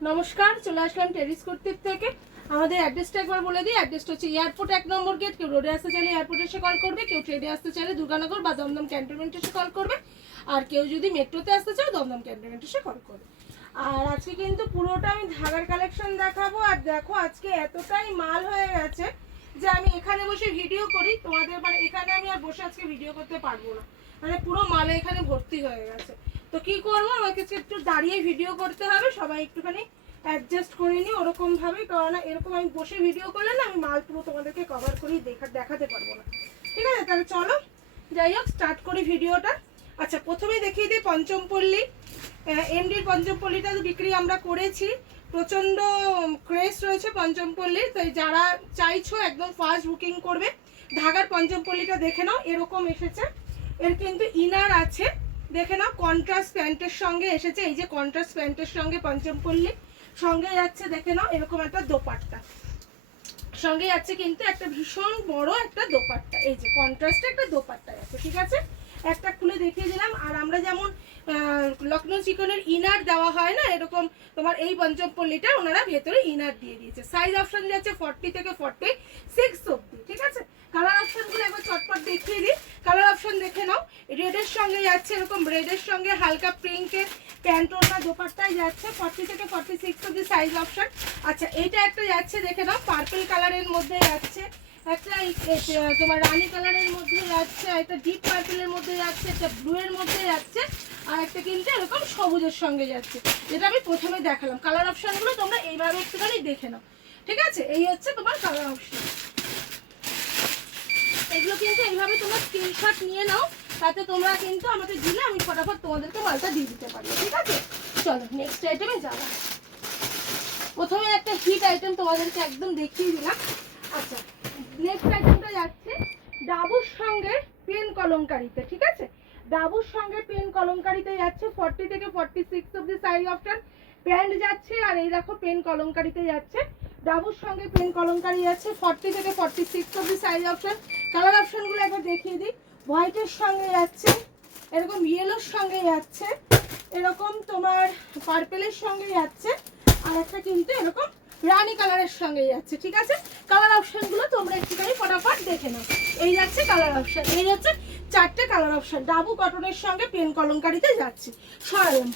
নমস্কার, চলে আসলাম টেরিস কুর্তির থেকে। আমাদের অ্যাড্রেসটা একবার বলে দিই। অ্যাড্রেসটা হচ্ছে এয়ারপোর্ট 1 নম্বর গেট। কেউ রোডে আসতে চাইলে এয়ারপোর্টে এসে কল করবে, কেউ ট্রেনে আসতে চাইলে দুর্গানগর বা দমদম ক্যান্টনমেন্টে এসে কল করবে, আর কেউ যদি মেট্রোতে আসতে চাও দমদম ক্যান্টনমেন্টে এসে কল করবে। আর আজকে কিন্তু পুরোটা আমি ধাগার কালেকশন দেখাবো। আর দেখো আজকে এতটাই মাল হয়ে গেছে যে আমি এখানে বসে ভিডিও করি তোমাদের, মানে এখানে আমি আর বসে আজকে ভিডিও করতে পারবো না, মানে পুরো মালে এখানে ভর্তি হয়ে গেছে। তো কি করবো, আমাকে একটু দাঁড়িয়ে ভিডিও করতে হবে, সবাই একটুখানি অ্যাডজাস্ট করে নিই ওরকমভাবে, কারণ এরকম আমি বসে ভিডিও করলে না আমি মাল পুরো তোমাদেরকে কভার করেই দেখাতে পারবো না। ঠিক আছে, তাহলে চলো যাই হোক স্টার্ট করি ভিডিওটা। আচ্ছা, প্রথমেই দেখিয়ে দিই পঞ্চমপল্লী। এমডির পঞ্চমপল্লীটা বিক্রি আমরা করেছি, প্রচণ্ড ক্রেজ রয়েছে পঞ্চমপল্লীর। তাই যারা চাইছো একদম ফার্স্ট বুকিং করবে, ঢাকার পঞ্চমপল্লীটা দেখে নাও। এরকম এসেছে, এর কিন্তু ইনার আছে, দেখে নাও কন্ট্রাস্ট প্যান্টের সঙ্গে এসেছে। এই যে কন্ট্রাস্ট প্যান্টের সঙ্গে পঞ্চমপল্লী সঙ্গে যাচ্ছে, দেখে নাও এরকম একটা দোপাট্টা সঙ্গে যাচ্ছে, কিন্তু একটা ভীষণ বড় একটা দোপাট্টা, এই যে কন্ট্রাস্টে একটা দোপাট্টা আছে। ঠিক আছে, একটা খুলে দেখিয়ে দিলাম। আর আমরা যেমন লখনৌ চিকনের ইনার দেওয়া হয় না, এরকম তোমার এই পঞ্চমপল্লীটা ওনারা ভেতরে ইনার দিয়ে দিয়েছে। সাইজ অপশন যাচ্ছে 40 থেকে 46 অব্দি। ঠিক আছে, কালার অপশনগুলো একবার চটপট দেখিয়ে দিই। কালার অপশন দেখে নাও, রেডের সঙ্গে যাচ্ছে, এরকম রেডের সঙ্গে হালকা পিঙ্কের প্যান্ট ওড়না দোপাট্টায় যাচ্ছে 40 থেকে 46 অব্দি সাইজ অপশন। আচ্ছা, এইটা একটা যাচ্ছে, দেখে নাও পার্পল কালারের মধ্যে যাচ্ছে, একটা তোমার রানী কালারের মধ্যে যাচ্ছে, একটা ডিপ পার্পলের মধ্যে যাচ্ছে, একটা ব্লু এর মধ্যে যাচ্ছে, আর একটা কিন্তু এরকম সবুজের সঙ্গে যাচ্ছে, যেটা আমি প্রথমে দেখালাম। কালার অপশনগুলো তোমরা এইভাবে একটুখানি দেখে নাও। ঠিক আছে, এই হচ্ছে তোমার কালার অপশন। এগুলো কিন্তু এইভাবে তোমরা স্ক্রিনশট নিয়ে নাও, তাতে তোমরা কিন্তু আমাকে দিলে আমি ফটাফট তোমাদেরকে মালটা দিয়ে দিতে পারি। ঠিক আছে, চলো নেক্সট আইটেমে যাবো। প্রথমে একটা হিট আইটেম তোমাদেরকে একদম দেখিয়ে দিলাম। আচ্ছা, নেক্সট আইটেমটা যাচ্ছে ডাবুর সঙ্গে পেন কলমকারিতে। ঠিক আছে, ডাবুর সঙ্গে পেন কলমকারিতে যাচ্ছে 40 থেকে 46 অব্দি সাইজ অপশন। প্যান্ট যাচ্ছে, আর এই দেখো পেন কলমকারিতে যাচ্ছে, ডাবুর সঙ্গে পেন কলমকারি যাচ্ছে 40 থেকে 46 অব্দি সাইজ অপশন। কালার অপশনগুলো একবার দেখিয়ে দিই। হোয়াইটের সঙ্গে যাচ্ছে, এরকম ইয়েলোর সঙ্গে যাচ্ছে, এরকম তোমার পার্পেলের সঙ্গে যাচ্ছে, আর একটা কিন্তু এরকম রানী কালারের সঙ্গে যাচ্ছে। ঠিক আছে, কালার অপশনগুলো তোমরা একটুখানি ফটাফট দেখে নাও। এই যাচ্ছে কালার অপশন, এই হচ্ছে 4টে কালার অপশন। ডাবু কটনের সঙ্গে পেন কলমকারিতে যাচ্ছে, সরালাম।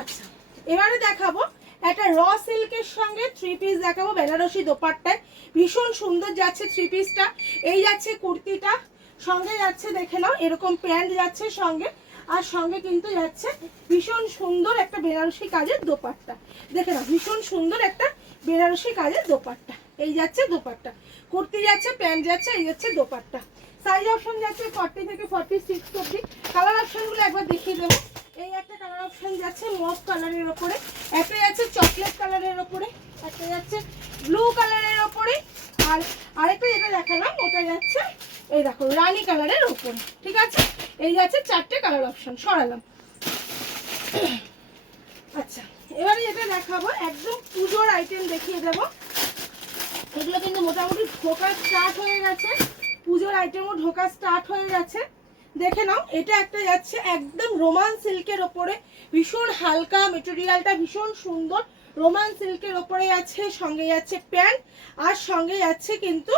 আচ্ছা, এবারে দেখাবো একটা র সিল্কের সঙ্গে 3 পিস দেখাবো, বেনারসি দোপাট্টায় ভীষণ সুন্দর যাচ্ছে 3 পিসটা। এই যাচ্ছে কুর্তিটা, সঙ্গে যাচ্ছে দেখে নাও এরকম প্যান্ট যাচ্ছে সঙ্গে, আর সঙ্গে কিন্তু যাচ্ছে ভীষণ সুন্দর একটা বেনারসি কাজের দোপাট্টা। দেখে নাও ভীষণ সুন্দর একটা বেনারসি কাজের দোপাট্টা। এই যাচ্ছে দোপাট্টা, কুর্তি যাচ্ছে, প্যান্ট যাচ্ছে, এই যাচ্ছে দোপাট্টা। সাইজ অপশন যাচ্ছে 40 থেকে 46 অব্দি। কালার অপশনগুলো একবার দেখিয়ে দেবো। এই একটা কালার অপশন যাচ্ছে মভ কালারের ওপরে, একটা যাচ্ছে চকলেট কালারের ওপরে, একটা যাচ্ছে ব্লু কালারের ওপরে, আর আরেকটা যেটা দেখালাম ওটা যাচ্ছে এই দেখো রানী কালারের ওপরে। ঠিক আছে, এই যাচ্ছে 4টে কালার অপশন, সরালাম। আচ্ছা, এবারে যেটা দেখাবো একদম পুজোর আইটেম দেখিয়ে দেবো। এগুলো কিন্তু মোটামুটি ঢোকা স্টার্ট হয়ে গেছে, পুজোর আইটেমও ঢোকা স্টার্ট হয়ে গেছে। দেখে নাও, এটা একটা যাচ্ছে একদম রোমান সিল্কের ওপরে, ভীষণ হালকা মেটেরিয়ালটা, ভীষণ সুন্দর রোমান সিল্কের ওপরে আছে, সঙ্গে যাচ্ছে প্যান্ট, আর সঙ্গে যাচ্ছে কিন্তু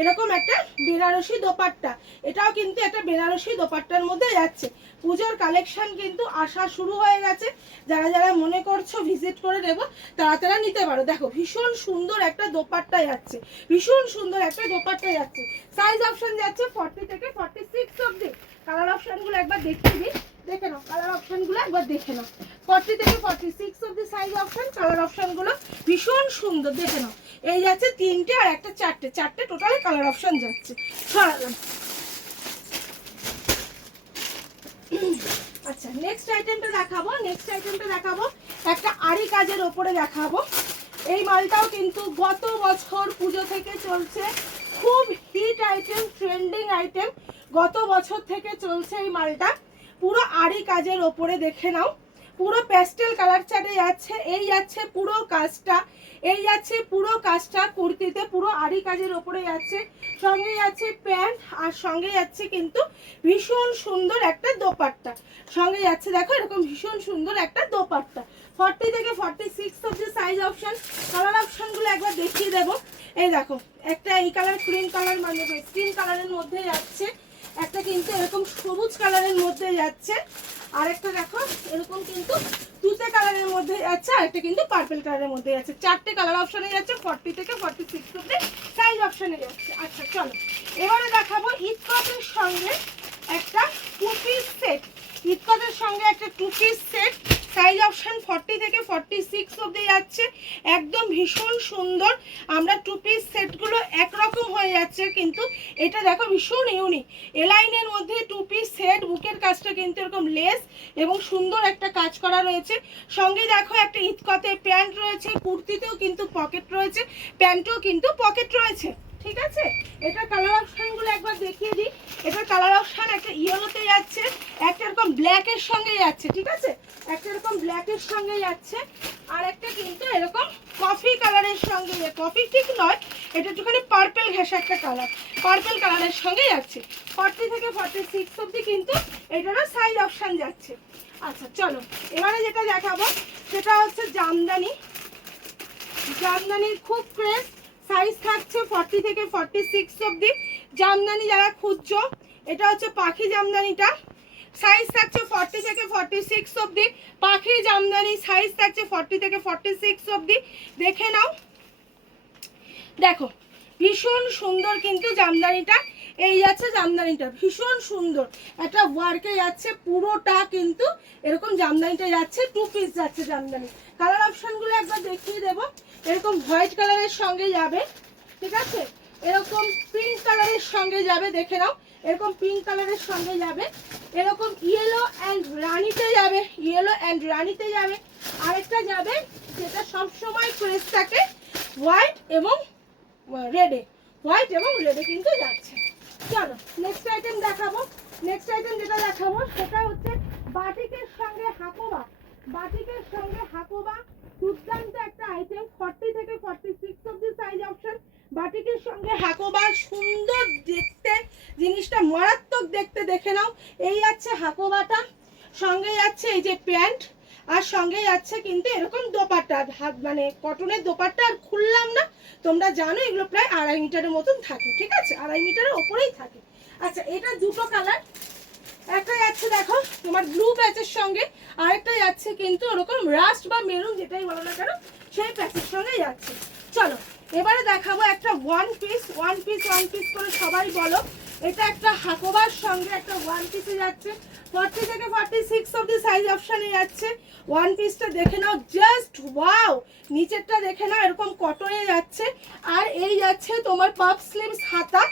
এরকম একটা বেনারসি দোপাট্টা। এটাও কিন্তু একটা বেনারসি দোপাট্টার মধ্যে যাচ্ছে। পুজোর কালেকশন কিন্তু আসা শুরু হয়ে গেছে, যারা যারা মনে করছো ভিজিট করে নেবো তারা তারা নিতে পারো। দেখো ভীষণ সুন্দর একটা দোপাট্টা যাচ্ছে, ভীষণ সুন্দর একটা দোপাট্টা যাচ্ছে। সাইজ অপশন যাচ্ছে 40 থেকে 46 অব্দি। কালার অপশনগুলো একবার দেখিয়ে দিই, দেখে নাও কালার অপশনগুলো একবার দেখে নাও। 40 থেকে 46 অব্দি সাইজ অপশন, কালার অপশনগুলো ভীষণ সুন্দর। দেখে নাও, এই যাচ্ছে 3টে আর একটা 4টে, 4টে টোটালি কালার অপশন যাচ্ছে, সরালাম। আচ্ছা, নেক্সট আইটেমটা দেখাবো একটা আরি কাজের ওপরে দেখাবো। এই মালটাও কিন্তু গত বছর পুজো থেকে চলছে, খুব হিট আইটেম, ট্রেন্ডিং আইটেম, গত বছর থেকে চলছে এই মালটা। পুরো আরি কাজের ওপরে দেখে নাও, পুরো প্যাস্টেল কালার চাটে যাচ্ছে, এই যাচ্ছে পুরো কাজটা, এই যাচ্ছে পুরো কাজটা কুর্তিতে পুরো আরি কাজের ওপরে যাচ্ছে, সঙ্গে যাচ্ছে প্যান্ট, আর সঙ্গে যাচ্ছে কিন্তু ভীষণ সুন্দর একটা দোপাট্টা, সঙ্গে যাচ্ছে দেখো এরকম ভীষণ সুন্দর একটা দোপাট্টা। 40 থেকে 46 অবধি সাইজ অপশন। কালার অপশনগুলো একবার দেখিয়ে দেবো। এই দেখো, একটা এই কালার ক্রিম কালার মানে স্কিন কালারের মধ্যে যাচ্ছে, একটা কিন্তু এরকম সবুজ কালারের মধ্যে যাচ্ছে, আর একটা দেখো এরকম কিন্তু তুতে কালারের মধ্যে যাচ্ছে, আর একটা কিন্তু পার্পল কালারের মধ্যে যাচ্ছে। 4টে কালার অপশনে যাচ্ছে, 40 থেকে 46 অবধি সাইজ অপশনে যাচ্ছে। আচ্ছা চলো এবারে দেখাবো ইটকটের সঙ্গে একটা 2 পিস সেট। ইটকটের সঙ্গে একটা 2 পিস সেট, সাইজ অপশন 40 থেকে 46 অবধি যাচ্ছে, একদম ভীষণ সুন্দর। আমরা 2 পিস সেটগুলো একরকম হয়ে যাচ্ছে, কিন্তু এটা দেখো ভীষণ ইউনিক। এলাইনের মধ্যে 2 পিস সেট, বুকের কাজটা কিন্তু এরকম লেস এবং সুন্দর একটা কাজ করা রয়েছে। সঙ্গে দেখো একটা ইটকতে প্যান্ট রয়েছে, কুর্তিতেও কিন্তু পকেট রয়েছে, প্যান্টেও কিন্তু পকেট রয়েছে। ঠিক আছে, এটা কালার অপশনগুলো একবার দেখিয়ে দিই। এটা কালার অপশন একটা ইয়েলোতে যাচ্ছে, একটা এরকম ব্ল্যাকের সঙ্গে যাচ্ছে। ঠিক আছে, একটা এরকম ব্ল্যাকের সঙ্গে যাচ্ছে, আর একটা কিন্তু এরকম কফি কালারের সঙ্গে, কফি ঠিক নয়, এটা একটুখানি পার্পেল ঘেঁষা একটা কালার, পার্পেল কালারের সঙ্গে যাচ্ছে। 40 থেকে 46 অবধি কিন্তু এটারও সাইজ অপশন যাচ্ছে। আচ্ছা চলো এবারে যেটা দেখাবো সেটা হচ্ছে জামদানি। জামদানির খুব ক্রেজ, সাইজ থাকছে 40 থেকে 46 অবধি। জামদানি যারা খুঁজছো, এটা হচ্ছে পাখি জামদানিটা, সাইজ থাকছে 40 থেকে 46 অবধি। পাখি জামদানি সাইজ থাকছে 40 থেকে 46 অবধি। দেখে নাও, দেখো ভীষণ সুন্দর কিন্তু জামদানিটা। এই যাচ্ছে জামদানিটা, ভীষণ সুন্দর একটা ওয়ার্কে যাচ্ছে, পুরোটা কিন্তু এরকম জামদানিটা যাচ্ছে। 2 পিস যাচ্ছে জামদানি। কালার অপশনগুলো একবার দেখিয়ে দেবো। এরকম হোয়াইট কালারের সঙ্গে যাবে, ঠিক আছে, এরকম পিঙ্ক কালারের সঙ্গে যাবে, দেখে নাও এরকম পিঙ্ক কালারের সঙ্গে যাবে, এরকম ইয়েলো অ্যান্ড রানিতে যাবে, ইয়েলো অ্যান্ড রানিতে যাবে, আরেকটা যাবে যেটা সবসময় ক্রেজ থাকে হোয়াইট এবং রেডে, হোয়াইট এবং রেডে কিন্তু যাচ্ছে। চলো নেক্সট আইটেম দেখাবো। নেক্সট আইটেম যেটা দেখাবো সেটা হচ্ছে বাটিকের সঙ্গে হাকোবা। বাটিকের সঙ্গে হাকোবা দুর্দান্ত একটা আইটেম, 40 থেকে 46 অবধি সাইজ অপশন। বাটিকের সঙ্গে হাকোবা, সুন্দর দেখতে, জিনিসটা মারাত্মক দেখতে। দেখে নাও, এই যাচ্ছে হাকোবাটা, সঙ্গে যাচ্ছে এই যে প্যান্ট, আর সঙ্গে যাচ্ছে কিন্তু এরকম দোপাট্টা, মানে কটনের দোপাট্টা। আর খুললাম না, তোমরা জানো এগুলো প্রায় 2.5 মিটারের মতন থাকে। ঠিক আছে, 2.5 মিটারের ওপরেই থাকে। আচ্ছা এটা দুটো কালার, একটা যাচ্ছে দেখো তোমার ব্লু প্যাচের সঙ্গে, আরেকটা যাচ্ছে কিন্তু ওরকম রাস্ট বা মেরুন যেটাই বলো না কেন সেই প্যাচের সঙ্গে যাচ্ছে। চলো এবারে দেখাবো একটা one piece. One piece one piece করে সবাই বলো। এটা একটা হাকোবার সঙ্গে একটা ওয়ান পিসে যাচ্ছে, 40 থেকে 46 অবধি সাইজ অপশানে যাচ্ছে। ওয়ান পিসটা দেখে নাও, জাস্ট ওয়াও। নিচেরটা দেখে নাও এরকম কটনে যাচ্ছে, আর এই যাচ্ছে তোমার পাফ স্লিভস হাতা,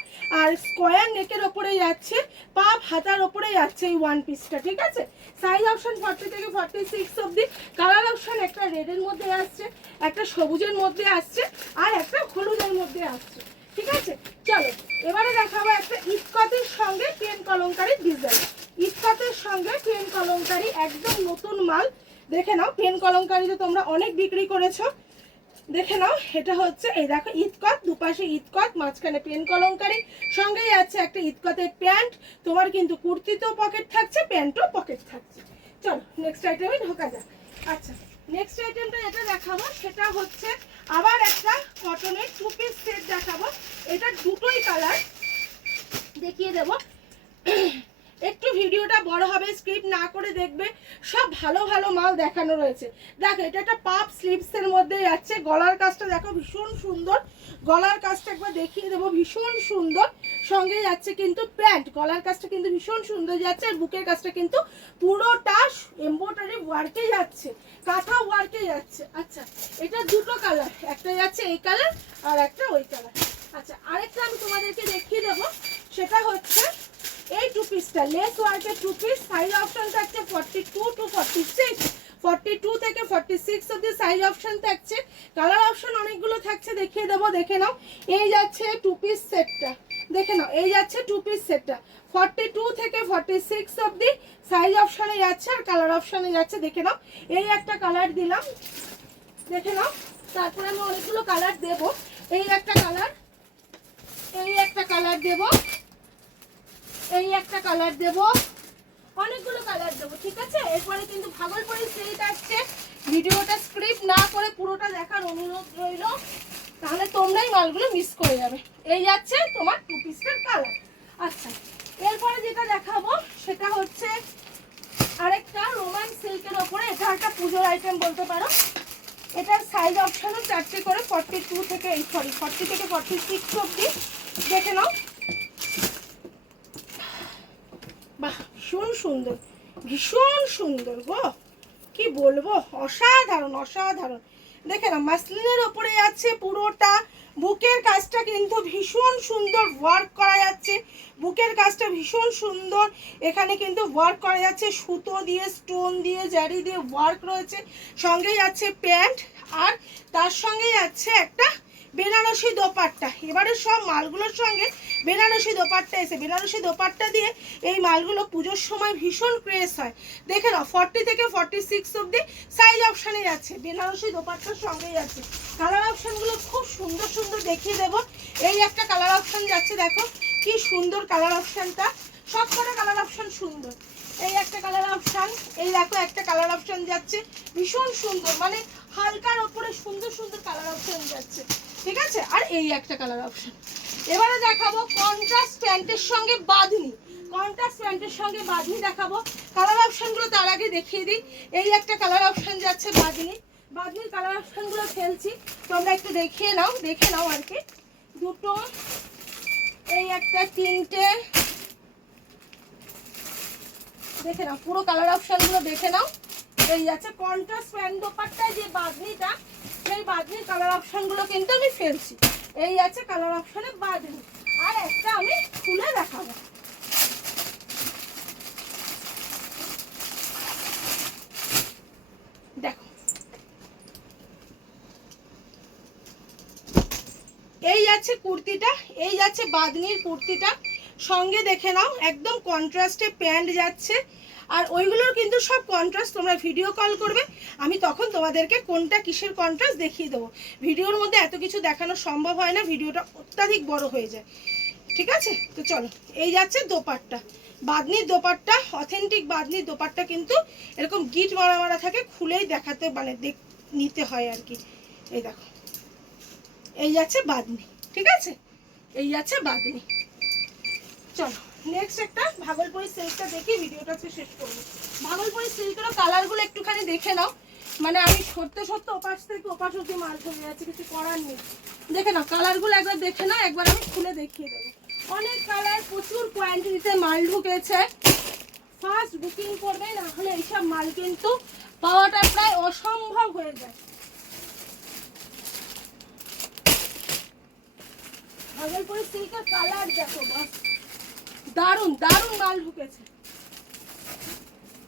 আর স্কোয়ার নেকের ওপরে যাচ্ছে, পাফ হাতার ওপরে যাচ্ছে এই ওয়ান পিসটা। ঠিক আছে, সাইজ অপশন 40 থেকে 46 অবধি। কালার অপশন একটা রেডের মধ্যে আসছে, একটা সবুজের মধ্যে আসছে, আর একটা হলুদের মধ্যে আসছে। ঠিক আছে, চলো এবারে দেখাবো একটা ইস্কতের সঙ্গে পেন কলমকারী ডিজাইন। ইস্কতের সঙ্গে পেন কলমকারী, একদম নতুন মাল। দেখে নাও, পেন কলমকারী তো তোমরা অনেক বিক্রি করেছো। দেখে নাও, এটা হচ্ছে এই দেখো ইটকট, দুপাশে ইটকট, মাঝখানে পেন কলমকারী, সঙ্গেই আছে একটা ইটকটের প্যান্ট। তোমার কিন্তু কুর্তিতেও পকেট থাকছে, প্যান্টও পকেট থাকছে। চলো নেক্সট আইটেমে ঢোকা যাক। আচ্ছা নেক্সট আইটেমটা যেটা দেখাবো সেটা হচ্ছে আবার একটা কটনের 2 পিস সেট দেখাবো। এটা দুটোই কালার দেখিয়ে দেবো। একটু ভিডিওটা বড় হবে, স্ক্রিপ্ট না করে দেখবে, সব ভালো ভালো মাল দেখানো রয়েছে। দেখো এটা একটা পাপ স্লিভসের মধ্যে যাচ্ছে, গলার কাজটা দেখো ভীষণ সুন্দর, গলার কাজটা একবার দেখিয়ে দেবো, ভীষণ সুন্দর। সঙ্গে যাচ্ছে কিন্তু প্যান্ট, গলার কাজটা কিন্তু ভীষণ সুন্দর যাচ্ছে, আর বুকের কাজটা কিন্তু পুরোটা এমব্রয়ডারি ওয়ার্কে যাচ্ছে, কাঁথা ওয়ার্কে যাচ্ছে। আচ্ছা এটা দুটো কালার, একটা যাচ্ছে এই কালার আর একটা ওই কালার। আচ্ছা আরেকটা আমি তোমাদেরকে দেখিয়ে দেবো, সেটা হচ্ছে এই 2 পিসটা লেস ওয়ার্কের 2 পিস। সাইজ অপশন থাকছে 42 টু 46, 42 থেকে 46 অবধি সাইজ অপশন থাকছে। কালার অপশন অনেকগুলো থাকছে, দেখিয়ে দেবো। দেখে নাও, এই যাচ্ছে 2 পিস সেটটা, দেখে নাও এই যাচ্ছে 2 পিস সেটটা, 42 থেকে 46 অবধি সাইজ অপশনে যাচ্ছে, আর কালার অপশনে যাচ্ছে। দেখে নাও, এই একটা কালার দিলাম, দেখে নাও। তারপরে আমি অনেকগুলো কালার দেব, এই একটা কালার, এই একটা কালার দেব, এই একটা কালার দেব, অনেকগুলো কালার দেবো। ঠিক আছে, এরপরে কিন্তু ভাগলপুরি সিল্ক আসছে, ভিডিওটা স্ক্রিপ্ট না করে পুরোটা দেখার অনুরোধ রইল, তাহলে তোমরাই মালগুলো মিস করে যাবে। এই যাচ্ছে তোমার 2 পিসের কালার। আচ্ছা, এরপরে যেটা দেখাবো সেটা হচ্ছে আরেকটা রোমান সিল্কের ওপরে, এটা একটা পুজোর আইটেম বলতে পারো। এটার সাইজ অপশনও 4টে করে, 42 থেকে 40 থেকে 46 অবধি। দেখে নাও, বাহ ভীষণ সুন্দর, ভীষণ সুন্দর গো, কি বলবো, অসাধারণ অসাধারণ। দেখে না, মাসলিনের ওপরে আছে পুরোটা। বুকের কাজটা কিন্তু ভীষণ সুন্দর ওয়ার্ক করা যাচ্ছে, বুকের কাজটা ভীষণ সুন্দর। এখানে কিন্তু ওয়ার্ক করা যাচ্ছে সুতো দিয়ে, স্টোন দিয়ে, জারি দিয়ে ওয়ার্ক রয়েছে। সঙ্গে যাচ্ছে প্যান্ট, আর তার সঙ্গে যাচ্ছে একটা বেনারসি দোপাট্টা। এবারে সব মালগুলোর সঙ্গে বেনারসি দোপাট্টা এসে, বেনারসি দোপাট্টা দিয়ে এই মালগুলো পুজোর সময় ভীষণ ক্রেজ হয়। দেখে নাও, 40 থেকে 46 অবধি সাইজ অপশানে যাচ্ছে, বেনারসি দোপাট্টার সঙ্গে যাচ্ছে। কালার অপশানগুলো খুব সুন্দর সুন্দর দেখিয়ে দেবো। এই একটা কালার অপশান যাচ্ছে, দেখো কি সুন্দর কালার অপশানটা, সব কটা কালার অপশান সুন্দর। এই একটা কালার অপশান, এই দেখো একটা কালার অপশান যাচ্ছে ভীষণ সুন্দর, মানে হালকার ওপরে সুন্দর সুন্দর কালার অপশান যাচ্ছে, ঠিক আছে। আর এই একটা কালার অপশান। এবারে দেখাবো কন্ট্রাস্ট প্যান্টের সঙ্গে বাঁধনি, কন্ট্রাস্ট প্যান্টের সঙ্গে বাঁধনি দেখাবো। কালার অপশানগুলো তার আগে দেখিয়ে দিই। এই একটা কালার অপশান যাচ্ছে বাঁধনি, বাঁধনির কালার অপশানগুলো ফেলছি, তোমরা একটু দেখিয়ে নাও, দেখে নাও আর কি। দুটো, এই একটা, তিনটে, দেখে নাও পুরো কালার অপশানগুলো দেখে নাও। এই যাচ্ছে কন্ট্রাস্ট প্যান্ট দোপাট্টায় যে বাঁধনিটা, সেই বাঁধনির কালার অপশানগুলো কিন্তু আমি ফেলছি। এই আছে কালার অপশানে বাঁধনি। আর একটা আমি খুলে দেখাবো, দেখো এই যাচ্ছে কুর্তিটা, এই যাচ্ছে বাঁধনির কুর্তিটা, সঙ্গে দেখে নাও একদম কন্ট্রাস্টে প্যান্ট যাচ্ছে। আর ওইগুলোর কিন্তু সব কন্ট্রাস্ট, তোমরা ভিডিও কল করবে, আমি তখন তোমাদেরকে কোনটা কিসের কন্ট্রাস্ট দেখিয়ে দেবো। ভিডিওর মধ্যে এত কিছু দেখানো সম্ভব হয় না, ভিডিওটা অত্যাধিক বড় হয়ে যায়, ঠিক আছে। তো চলো, এই যাচ্ছে দোপাট্টা, বাঁধনির দোপাট্টা, অথেন্টিক বাঁধনির দোপাট্টা কিন্তু এরকম গিট মারা মারা থাকে, খুলেই দেখাতে মানে নিতে হয় আর কি। এই দেখো, এই যাচ্ছে বাঁধনি, ঠিক আছে, এই যাচ্ছে বাঁধনি। চলো নেক্সট একটা ভাগলপুরি সিল্কটা দেখি, ভিডিওটা শেষ করবো। ভাগলপুরি সিল্কেরও কালারগুলো একটুখানি দেখে নাও, মানে আমি সরতে সরতে ওপাশ থেকে ওপাশ অব্দি মাল চলে যাচ্ছে, কিছু করার নেই। দেখে নাও কালারগুলো একবার দেখে নাও, একবার আমি খুলে দেখিয়ে দেবো। অনেক কালার, প্রচুর কোয়ান্টিটিতে মাল ঢুকেছে, ফার্স্ট বুকিং করবে, না হলে এইসব মাল কিন্তু পাওয়াটা প্রায় অসম্ভব হয়ে যায়। ভাগলপুরি সিল্কের কালার দেখো, বাস দারুণ দারুণ মাল ঢুকেছে।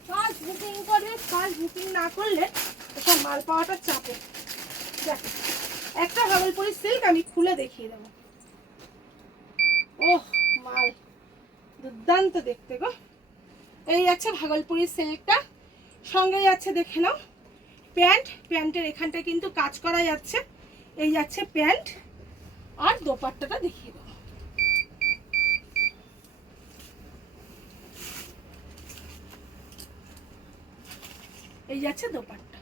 ফার্স্ট বুকিং করবে, ফার্স্ট বুকিং না করলে এসব মাল পাওয়াটা চাপে। দেখো একটা ভাগলপুরি সিল্ক আমি খুলে দেখিয়ে দেবো। ওহ মাল দুর্দান্ত দেখতে গো। এই যাচ্ছে ভাগলপুরি সিল্কটা, সঙ্গে যাচ্ছে দেখে নাও প্যান্ট, প্যান্টের এখানটা কিন্তু কাজ করা যাচ্ছে। এই যাচ্ছে প্যান্ট, আর দোপাট্টাটা দেখিয়ে দেবো। এই যাচ্ছে দোপাট্টা।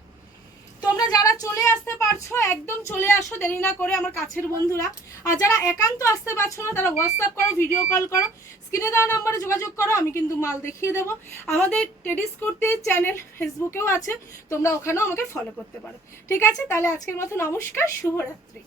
তোমরা যারা চলে আসতে পারছো একদম চলে আসো, দেরি না করে আমার কাছের বন্ধুরা। আর যারা একান্ত আসতে পারছো না তারা হোয়াটসঅ্যাপ করো, ভিডিও কল করো, স্ক্রিনে দেওয়া নাম্বারে যোগাযোগ করো, আমি কিন্তু মাল দেখিয়ে দেবো। আমাদের টেডিস কুর্তি চ্যানেল ফেসবুকেও আছে, তোমরা ওখানেও আমাকে ফলো করতে পারো, ঠিক আছে। তাহলে আজকের মতো নমস্কার, শুভরাত্রি।